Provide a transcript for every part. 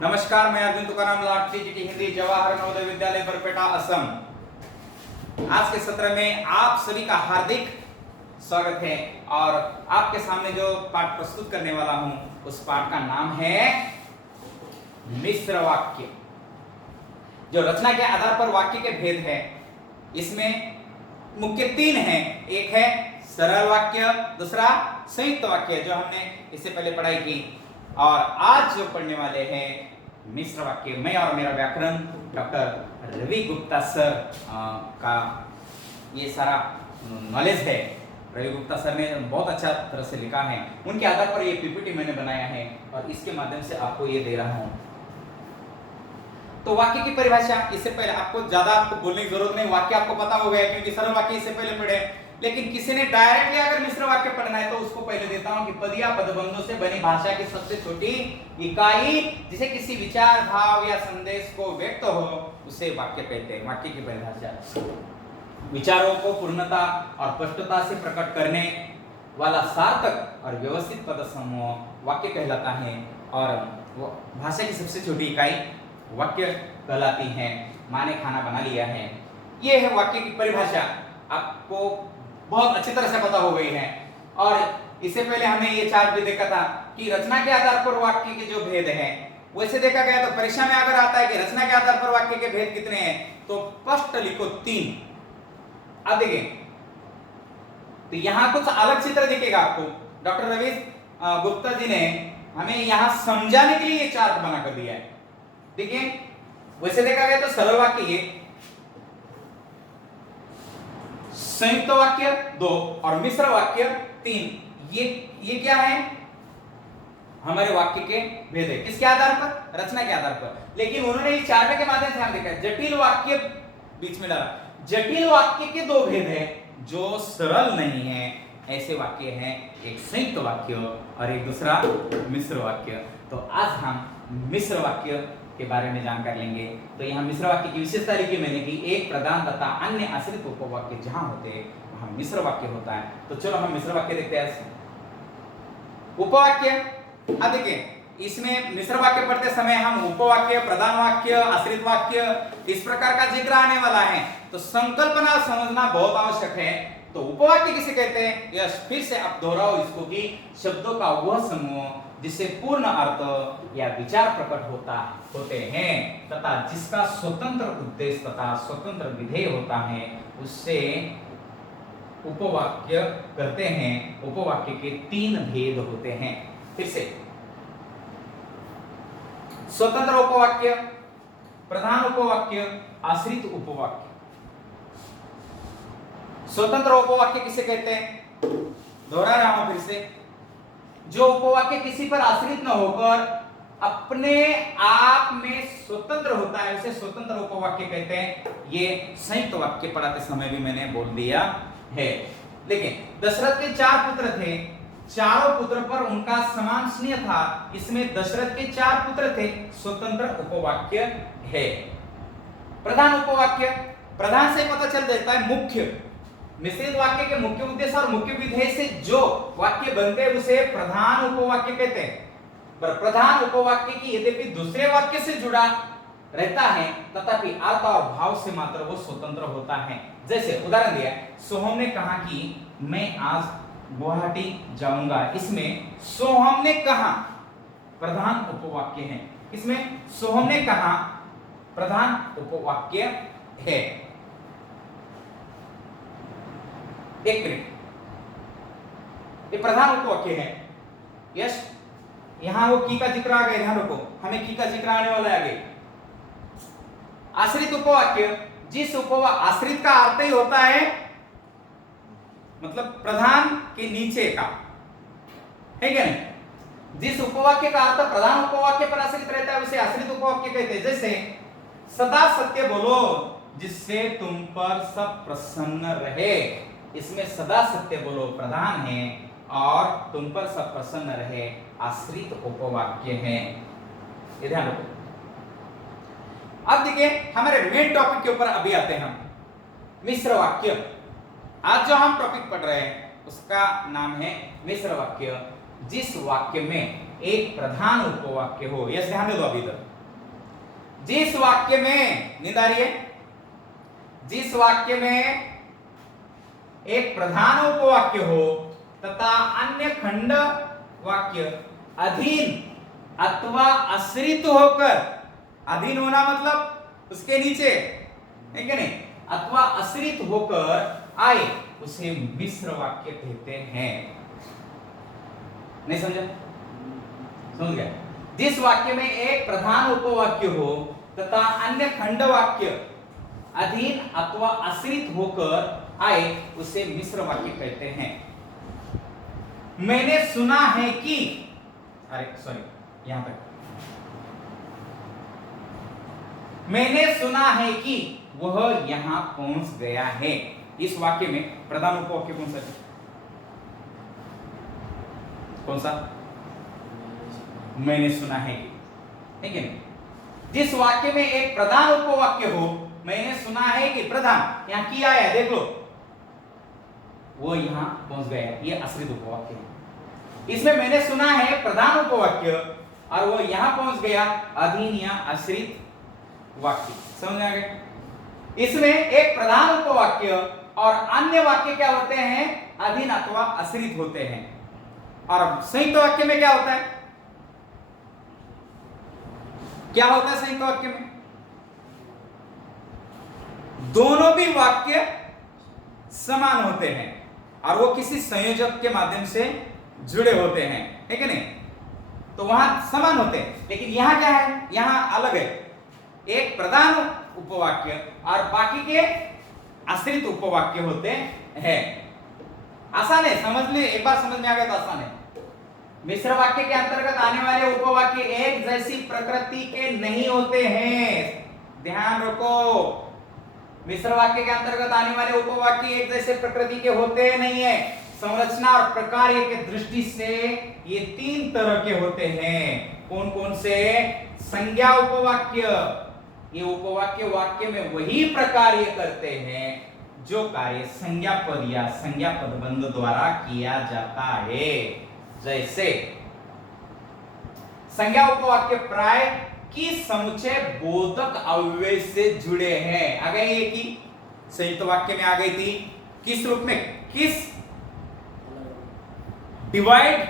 नमस्कार, मैं Arjun Tukaram lottery GT Hindi Jawahar Navodaya Vidyalaya Barpeta Assam. आज के सत्र में आप सभी का हार्दिक स्वागत है और आपके सामने जो पाठ प्रस्तुत करने वाला हूं उस पाठ का नाम है मिश्र वाक्य। जो रचना के आधार पर वाक्य के भेद है, इसमें मुख्य तीन हैं। एक है सरल वाक्य, दूसरा संयुक्त वाक्य जो हमने इससे पहले पढ़ाई की, और आज जो पढ़ने वाले हैं मिश्र वाक्य। मैं और मेरा व्याकरण डॉक्टर रवि गुप्ता सर का ये सारा नॉलेज है। रवि गुप्ता सर ने बहुत अच्छा तरह से लिखा है, उनके आधार पर ये पीपीटी मैंने बनाया है और इसके माध्यम से आपको ये दे रहा हूं। तो वाक्य की परिभाषा, इससे पहले आपको ज्यादा बोलने की जरूरत नहीं, वाक्य आपको पता हो गया क्योंकि सरल वाक्य इससे पहले पढ़े। लेकिन किसी ने डायरेक्टली अगर मिश्र वाक्य पढ़ना है तो उसको पहले देता हूं कि पद या पदबंधों से बनी भाषा की सबसे छोटी इकाई जिसे किसी विचार, भाव या संदेश को व्यक्त हो उसे वाक्य कहते हैं। वाक्य की परिभाषा विचारों को पूर्णता और स्पष्टता से प्रकट करने वाला सार्थक और व्यवस्थित पद समूह वाक्य कहलाता है और भाषा की सबसे छोटी इकाई वाक्य कहलाती है। माने खाना बना लिया है, ये है वाक्य की परिभाषा। आपको बहुत अच्छी तरह से पता हो गई है। और इससे पहले हमने ये चार्ट भी देखा था कि रचना के आधार पर वाक्य के जो भेद हैं वैसे देखा गया तो परीक्षा में अगर आता है कि रचना के आधार पर वाक्य के भेद कितने हैं तो स्पष्ट लिखो 3। अब देखिए, तो यहां कुछ अलग चित्र दिखेगा आपको। डॉक्टर रवि गुप्ता जी ने हमें यहां समझाने के लिए ये चार्ट बनाकर दिया है। देखिए, वैसे देखा गया तो सरल वाक्य ये, संयुक्त वाक्य 2 और मिश्र वाक्य 3। ये क्या है? हमारे वाक्य के भेद है। किसके आधार पर? रचना के आधार पर। लेकिन उन्होंने इस चार्ट के माध्यम से हम देखा जटिल वाक्य बीच में डाला। जटिल वाक्य के 2 भेद है जो सरल नहीं है। ऐसे वाक्य हैं, एक संयुक्त वाक्य और एक दूसरा मिश्र वाक्य। तो आज हम मिश्र वाक्य के बारे में जानकारी लेंगे। तो यहाँ मिश्र वाक्य की विशेषता लिखी मैंने कि एक प्रधान तथा अन्य आश्रित उपवाक्य जहां होते हैं वहां मिश्र वाक्य होता है। तो चलो हम मिश्र वाक्य देखते हैं। उपवाक्य, अब देखिए, इसमें मिश्र वाक्य पढ़ते समय हम उपवाक्य, प्रधान वाक्य, आश्रित वाक्य इस प्रकार का जिक्र आने वाला है। तो संकल्पना समझना बहुत आवश्यक है। तो उपवाक्य किसे कहते हैं? यह फिर से आप दोहराओ इसको कि शब्दों का वह समूह जिससे पूर्ण अर्थ या विचार प्रकट होते हैं तथा जिसका स्वतंत्र उद्देश्य तथा स्वतंत्र विधेय होता है उससे उपवाक्य कहते हैं। उपवाक्य के 3 भेद होते हैं। फिर से, स्वतंत्र उपवाक्य, प्रधान उपवाक्य, आश्रित उपवाक्य। स्वतंत्र उपवाक्य किसे कहते हैं? दोहरा रहा हूं फिर से, जो उपवाक्य किसी पर आश्रित न होकर अपने आप में स्वतंत्र होता है उसे स्वतंत्र उपवाक्य कहते हैं। ये संयुक्त वाक्य पढ़ाते समय भी मैंने बोल दिया है। लेकिन दशरथ के 4 पुत्र थे, चारों पुत्र पर उनका समान स्नेह था। इसमें दशरथ के 4 पुत्र थे, स्वतंत्र उपवाक्य है। प्रधान उपवाक्य, प्रधान से पता चल जाता है मुख्य। मिश्रित वाक्य के मुख्य उद्देश्य और मुख्य विधेय से जो वाक्य बनते हैं उसे प्रधान उपवाक्य कहते हैं। पर प्रधान उपवाक्य की यद्यपि दूसरे वाक्य से जुड़ा रहता है तथापि अर्थ और भाव से मात्र वो स्वतंत्र होता है। जैसे उदाहरण दिया, सोहम ने कहा कि मैं आज गुवाहाटी जाऊंगा। इसमें सोहम ने कहा प्रधान उपवाक्य है। इसमें सोहम ने कहा प्रधान उपवाक्य है। एक मिनट, ये प्रधान उपवाक्य है। यस, यहां वो की का जिक्र आ गया, ध्यान रखो, हमें की का जिक्र आने वाला है आगे। आश्रित उपवाक्य, जिस आश्रित का अर्थ ही होता है मतलब प्रधान के नीचे का, है क्या नहीं? जिस उपवाक्य का अर्थ प्रधान उपवाक्य पर आश्रित रहता है उसे आश्रित उपवाक्य कहते हैं। जैसे सदा सत्य बोलो जिससे तुम पर सब प्रसन्न रहे। इसमें सदा सत्य बोलो प्रधान है और तुम पर सब प्रसन्न रहे आश्रित उपवाक्य है। ये ध्यान रखो। अब देखिए, हमारे मेन टॉपिक के ऊपर अभी आते हैं हम, मिश्र वाक्य। आज जो हम टॉपिक पढ़ रहे हैं उसका नाम है मिश्र वाक्य। जिस वाक्य में एक प्रधान उपवाक्य हो। यह ध्यान दो अभी तक। जिस वाक्य में नींद आ रही है, जिस वाक्य में एक प्रधान उपवाक्य हो तथा अन्य खंड वाक्य अधीन अथवा आश्रित होकर, अधीन होना मतलब उसके नीचे है कि नहीं, अथवा आश्रित होकर आए, उसे मिश्र वाक्य कहते हैं। नहीं समझा? समझ गया? जिस वाक्य में एक प्रधान उपवाक्य हो तथा अन्य खंड वाक्य अधीन अथवा आश्रित होकर आए, उसे मिश्र वाक्य कहते हैं। मैंने सुना है कि, अरे सॉरी यहां तक, मैंने सुना है कि वह यहां पहुंच गया है। इस वाक्य में प्रधान उपवाक्य कौन सा है? कौन सा? मैंने सुना है कि, ठीक है। जिस वाक्य में एक प्रधान उपवाक्य हो, मैंने सुना है कि, प्रधान यहां किया है, देख लो, वो यहां पहुंच गया, ये आश्रित उपवाक्य है। इसमें मैंने सुना है प्रधान उपवाक्य और वो यहां पहुंच गया, अधीन या आश्रित वाक्य। समझ आ गया? इसमें एक प्रधान उपवाक्य और अन्य वाक्य क्या होते हैं? अधीन अथवा आश्रित होते हैं। और संयुक्त वाक्य में क्या होता है? क्या होता है संयुक्त वाक्य में? दोनों भी वाक्य समान होते हैं और वो किसी संयोजक के माध्यम से जुड़े होते हैं, ठीक है नहीं? तो वहां समान होते हैं, लेकिन यहां क्या है? यहां अलग है। एक प्रधान उपवाक्य और बाकी के आश्रित उपवाक्य होते हैं। आसान है, समझ ले, एक बार समझ में आ गया तो आसान है। मिश्र वाक्य के अंतर्गत आने वाले उपवाक्य एक जैसी प्रकृति के नहीं होते हैं। ध्यान रखो, मिश्र वाक्य के अंतर्गत आने वाले उपवाक्य एक जैसे प्रकृति के होते नहीं है। संरचना और प्रकार की दृष्टि से ये तीन तरह के होते हैं। कौन कौन से? संज्ञा उपवाक्य, ये उपवाक्य वाक्य में वही प्रकार करते हैं जो कार्य संज्ञा पद या संज्ञा पदबंध द्वारा किया जाता है। जैसे संज्ञा उपवाक्य प्राय की समुच्चय बोधक अव्यय से जुड़े हैं। आ गई ये की संयुक्त वाक्य में आ गई थी, किस रूप में? किस डिवाइड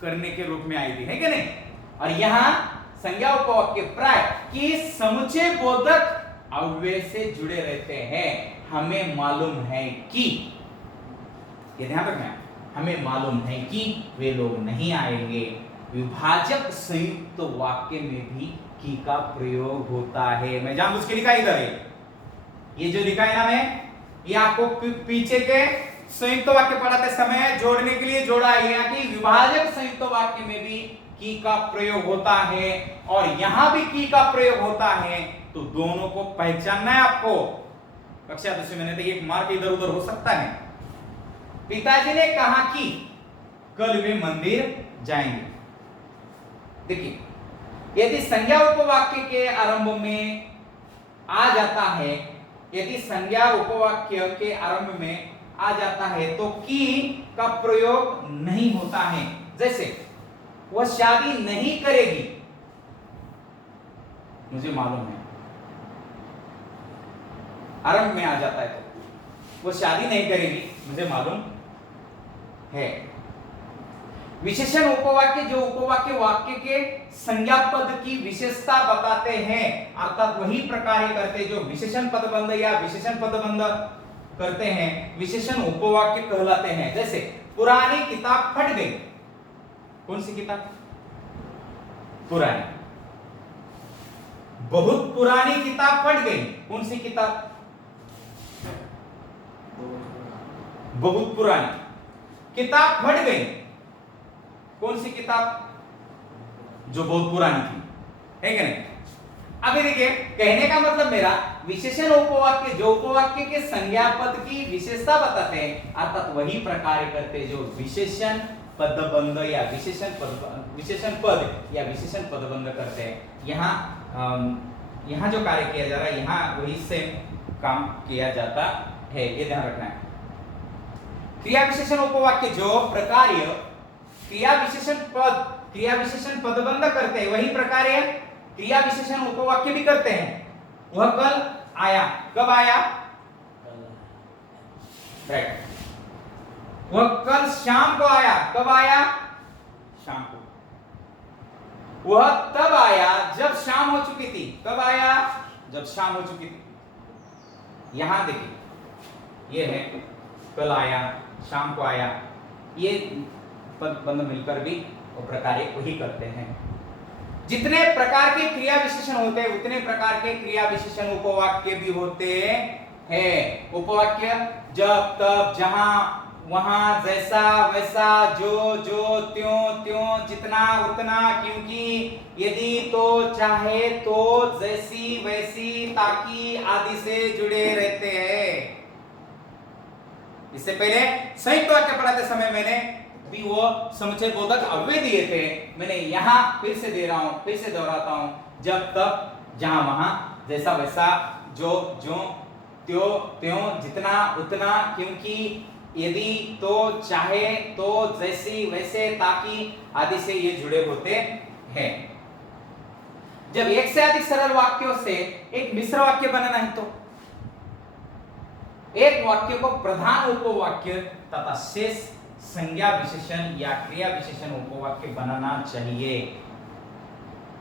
करने के रूप में आई थी, है कि नहीं? और यहां संज्ञा उपवाक्य प्राय की समुच्चय बोधक अव्यय से जुड़े रहते हैं। हमें मालूम है कि, ये ध्यान रखना, हमें मालूम है कि वे लोग नहीं आएंगे। विभाजक संयुक्त वाक्य में भी की का प्रयोग होता है। मैं जानबूझ के लिखा इधर है, ये जो लिखा है ना मैं, ये आपको पीछे के संयुक्त वाक्य पढ़ाते समय जोड़ने के लिए जोड़ा है कि विभाजक संयुक्त वाक्य में भी की का प्रयोग होता है और यहां भी की का प्रयोग होता है। तो दोनों को पहचानना है आपको। कक्षा 10 में एक मार्क इधर उधर हो सकता है। पिताजी ने कहा कि कल वे मंदिर जाएंगे। देखिए, यदि संज्ञा उपवाक्य के आरंभ में आ जाता है, यदि संज्ञा उपवाक्य के आरंभ में आ जाता है तो की का प्रयोग नहीं होता है। जैसे वह शादी नहीं करेगी, मुझे मालूम है, आरंभ में आ जाता है तो वो शादी नहीं करेगी, मुझे मालूम है। विशेषण उपवाक्य जो उपवाक्य वाक्य के संज्ञा पद की विशेषता बताते हैं, अर्थात वही प्रकार करते जो विशेषण पदबंध या विशेषण पदबंध करते हैं, विशेषण उपवाक्य कहलाते हैं। जैसे पुरानी किताब फट गई। कौन सी किताब? पुरानी। बहुत पुरानी किताब फट गई। कौन सी किताब? बहुत पुरानी किताब फट गई। कौन सी किताब? जो बहुत पुरानी थी, है क्या नहीं? अभी देखिए, कहने का मतलब मेरा विशेषण उपवाक्य जो उपवाक्य के संज्ञा पद की विशेषता बताते हैं, अर्थात वही प्रकार करते जो विशेषण पदबंध या विशेषण पद या विशेषण पदबंध करते हैं। यहाँ जो कार्य किया जा रहा है, यहाँ वही से काम किया जाता है, ये ध्यान रखना है। क्रिया विशेषण उपवाक्य जो प्रकार्य क्रिया विशेषण पद क्रिया विशेषण पदबंध करते हैं, वही प्रकार ये क्रिया विशेषण उपवाक्य भी करते हैं। वह कल आया, कब आया? राइट। वह कल शाम को आया, कब आया? शाम को। वह तब आया जब शाम हो चुकी थी, कब आया? जब शाम हो चुकी थी। यहां देखिए, ये है कल आया, शाम को आया, ये पदबंध मिलकर भी वो प्रकार वही करते हैं। जितने प्रकार के क्रिया विशेषण होते हैं उतने प्रकार के क्रिया विशेषण उपवाक्य भी होते हैं। उपवाक्य जब तब जहां वहां जैसा वैसा जो जो त्यों त्यों जितना उतना क्योंकि यदि तो चाहे तो जैसी वैसी ताकि आदि से जुड़े रहते हैं। इससे पहले संयुक्त वाक्य पढ़ाते समय मैंने भी वो समुच्चय बोधक अव्यय दिए थे, मैंने यहां फिर से दे रहा हूं, फिर से दोहराता हूं, जब तब जहां वहां जैसा वैसा जो जो त्यों त्यों जितना उतना क्योंकि यदि तो चाहे तो जैसी वैसे ताकि आदि से ये जुड़े होते हैं। जब एक से अधिक सरल वाक्यों से एक मिश्र वाक्य बनाना है तो एक वाक्य को प्रधान उपवाक्य तथा शेष संज्ञा विशेषण या क्रिया विशेषण उपवाक्य बनाना चाहिए।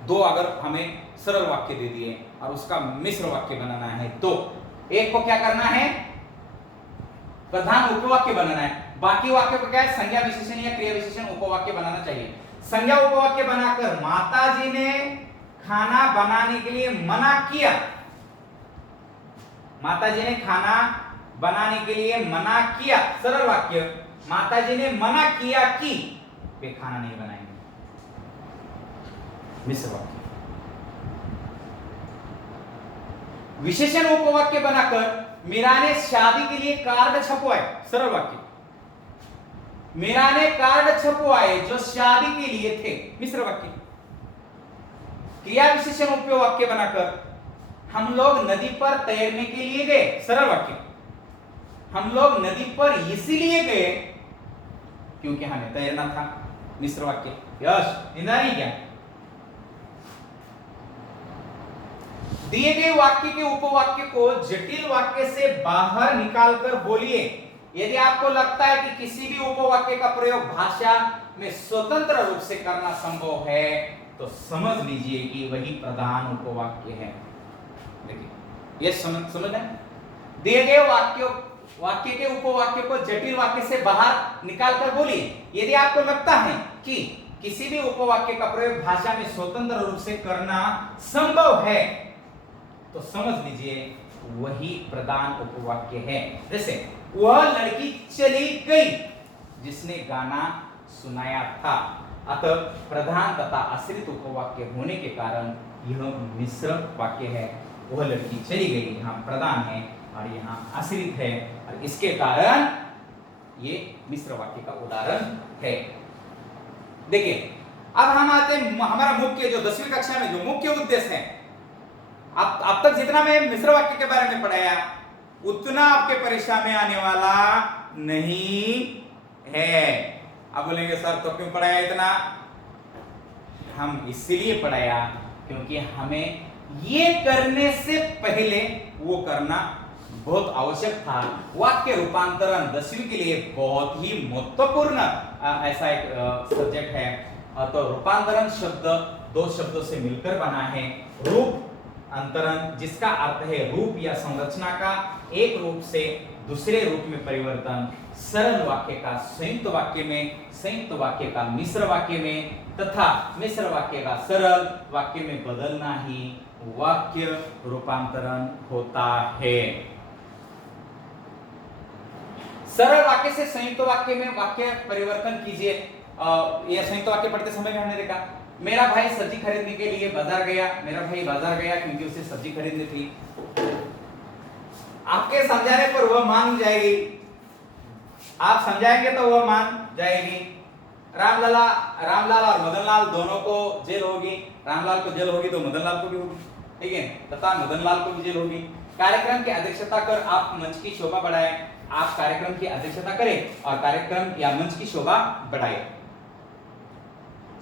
दो अगर हमें सरल वाक्य दे दिए और उसका मिश्र वाक्य बनाना है तो एक को क्या करना है? प्रधान उपवाक्य बनाना है, बाकी वाक्य को क्या है? संज्ञा विशेषण या क्रिया विशेषण उपवाक्य बनाना चाहिए। संज्ञा उपवाक्य बनाकर माताजी ने खाना बनाने के लिए मना किया, माताजी ने खाना बनाने के लिए मना किया, सरल वाक्य। माताजी ने मना किया कि वे खाना नहीं बनाएंगे, मिश्र वाक्य। विशेषण उपवाक्य बनाकर मीरा ने शादी के लिए कार्ड छपवाए, सरल वाक्य। मीरा ने कार्ड छपवाए जो शादी के लिए थे, मिश्र वाक्य। क्रिया विशेषण उपवाक्य बनाकर हम लोग नदी पर तैरने के लिए गए, सरल वाक्य। हम लोग नदी पर इसलिए गए क्योंकि हमें तैरना था, मिश्र वाक्य। यश निंदा नहीं क्या? दिए गए वाक्य के उपवाक्य को जटिल वाक्य से बाहर निकालकर बोलिए। यदि आपको लगता है कि किसी भी उपवाक्य का प्रयोग भाषा में स्वतंत्र रूप से करना संभव है तो समझ लीजिए कि वही प्रधान उपवाक्य है। देखिए, ये समझना। दिए गए वाक्य के उपवाक्य को जटिल वाक्य से बाहर निकालकर बोलिए। यदि आपको लगता है कि किसी भी उपवाक्य का प्रयोग भाषा में स्वतंत्र रूप से करना संभव है तो समझ लीजिए वही प्रधान उपवाक्य है। जैसे वह लड़की चली गई जिसने गाना सुनाया था, अतः प्रधान तथा आश्रित उपवाक्य होने के कारण यह मिश्र वाक्य है। वह लड़की चली गई, यहाँ प्रधान है और यहाँ आश्रित है और इसके कारण ये मिश्र वाक्य का उदाहरण है। देखिए, अब हम आते हैं हमारा मुख्य जो 10वीं कक्षा में जो मुख्य उद्देश्य है। अब तक जितना मैं मिश्र वाक्य के बारे में पढ़ाया उतना आपके परीक्षा में आने वाला नहीं है। अब बोलेंगे सर तो क्यों पढ़ाया इतना? हम इसलिए पढ़ाया क्योंकि हमें ये करने से पहले वो करना बहुत आवश्यक था। वाक्य रूपांतरण 10वीं के लिए बहुत ही महत्वपूर्ण ऐसा एक सब्जेक्ट है। तो रूपांतरण शब्द दो शब्दों से मिलकर बना है। रूप अंतरण, जिसका अर्थ है रूप या संरचना का एक रूप से दूसरे रूप में परिवर्तन। सरल वाक्य का संयुक्त वाक्य में, संयुक्त वाक्य का मिश्र वाक्य में तथा मिश्र वाक्य का सरल वाक्य में बदलना ही वाक्य रूपांतरण होता है। सरल वाक्य से संयुक्त वाक्य में वाक्य परिवर्तन कीजिए। यह संयुक्त वाक्य पढ़ते समय में हमने देखा, मेरा भाई सब्जी खरीदने के लिए बाजार गया। मेरा भाई बाजार गया क्योंकि उसे सब्जी खरीदनी थी। आपके समझाने पर वह मान जाएगी, आप समझाएंगे तो वह मान जाएगी। रामलाल और मदनलाल दोनों को जेल होगी। रामलाल को जेल होगी तो मदनलाल को भी होगी, ठीक है, तथा मदनलाल को भी जेल होगी। कार्यक्रम की अध्यक्षता कर आप मंच की शोभा बढ़ाएं। आप कार्यक्रम की अध्यक्षता करें और कार्यक्रम या मंच की शोभा बढ़ाएं।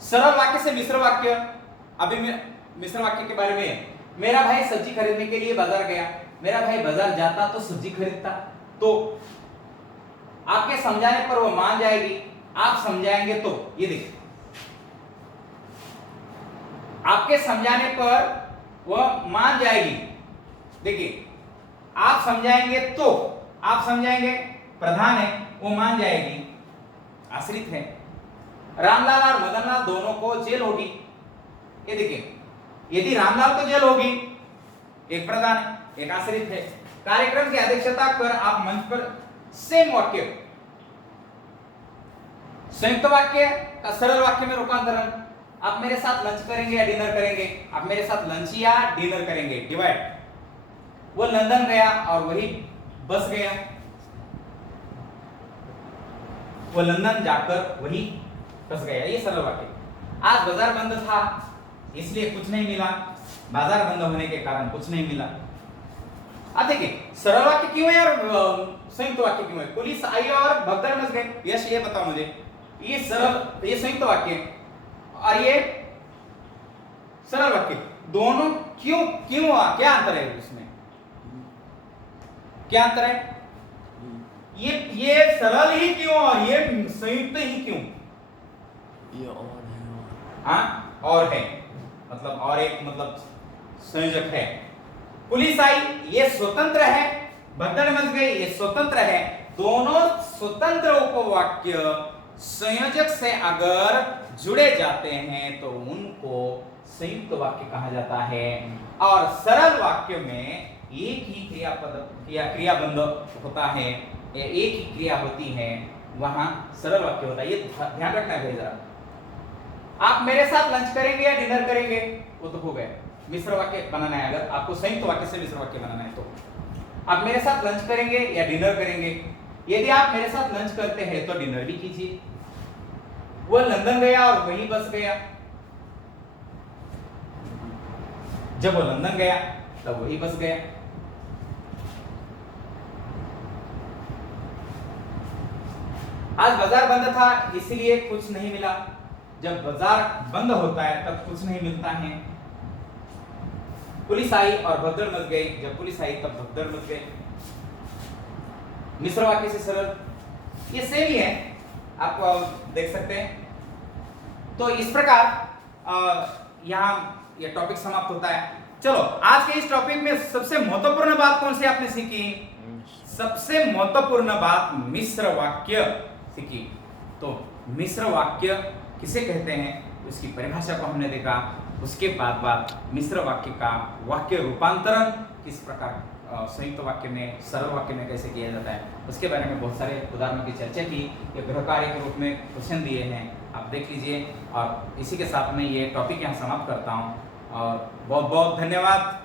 सरल वाक्य से मिश्र वाक्य। अभी मैं मिश्र वाक्य के बारे में, मेरा भाई सब्जी खरीदने के लिए बाजार गया। मेरा भाई बाजार जाता तो सब्जी खरीदता। तो आपके समझाने पर वो मान जाएगी, आप समझाएंगे तो, ये देखिए, आपके समझाने पर वह मान जाएगी। देखिए, आप समझाएंगे तो, आप समझाएंगे, प्रधान है, वो मान जाएगी, आश्रित है। रामलाल और मदनलाल दोनों को जेल होगी। ये देखिए, यदि रामलाल को जेल होगी, एक प्रधान है, एक आश्रित है। कार्यक्रम की अध्यक्षता कर आप मंच पर सेम वाक्य, संयुक्त वाक्य का सरल वाक्य में रूपांतरण। आप मेरे साथ लंच करेंगे या डिनर करेंगे? आप मेरे साथ लंच या डिनर करेंगे, डिवाइड। वो लंदन गया और वही बस गया। वो लंदन जाकर वही बस गया, ये सरल वाक्य। आज बाजार बंद था इसलिए कुछ नहीं मिला, बाजार बंद होने के कारण कुछ नहीं मिला। अब देखिए, सरल वाक्य क्यों है और संयुक्त वाक्य क्यों है? पुलिस आई और भगदड़ मच गई। यश, ये बताओ मुझे, ये सरल, ये संयुक्त वाक्य और ये सरल वाक्य, दोनों क्यों क्यों क्या अंतर है इसमें? क्या अंतर है? ये सरल ही क्यों और ये संयुक्त ही क्यों? ये और है, हाँ, और है मतलब, और एक मतलब संयोजक है। पुलिस आई, ये स्वतंत्र है। भगदड़ मच गई, ये स्वतंत्र है। दोनों स्वतंत्र उपवाक्य संयोजक से अगर जुड़े जाते हैं तो उनको संयुक्त वाक्य कहा जाता है। और सरल वाक्य में एक ही क्रियापद या क्रियाबंध होता है, एक ही क्रिया होती है, वहां सरल वाक्य होता है। ये ध्यान रखना है जरा। आप मेरे साथ लंच करेंगे या डिनर करेंगे, वो तो हो गए। मिश्र वाक्य बनाना है, अगर आपको संयुक्त वाक्य से मिश्र वाक्य बनाना है तो आप मेरे साथ लंच करेंगे या डिनर करेंगे। यदि आप मेरे साथ लंच करते हैं तो डिनर भी कीजिए। वो लंदन गया और वहीं बस गया। जब वो लंदन गया तब वही बस गया। आज बाजार बंद था इसलिए कुछ नहीं मिला। जब बाजार बंद होता है तब कुछ नहीं मिलता है। पुलिस आई और भगदड़ मच गई। जब पुलिस आई तब भगदड़ मच गई। मिश्र वाक्य से सरल, ये सेम ही है, आप देख सकते हैं। तो इस प्रकार यहाँ ये टॉपिक समाप्त होता है। चलो, आज के इस टॉपिक में सबसे महत्वपूर्ण बात कौन सी आपने सीखी? सबसे महत्वपूर्ण बात मिश्र वाक्य सीखी। तो मिश्र वाक्य किसे कहते हैं उसकी परिभाषा को हमने देखा। उसके बाद मिश्र वाक्य का वाक्य रूपांतरण किस प्रकार संयुक्त वाक्य में, सरल वाक्य में कैसे किया जाता है, उसके बारे में बहुत सारे उदाहरणों की चर्चा की। ये गृह कार्य के रूप में क्वेश्चन दिए हैं, आप देख लीजिए। और इसी के साथ में ये टॉपिक यहाँ समाप्त करता हूँ और बहुत बहुत धन्यवाद।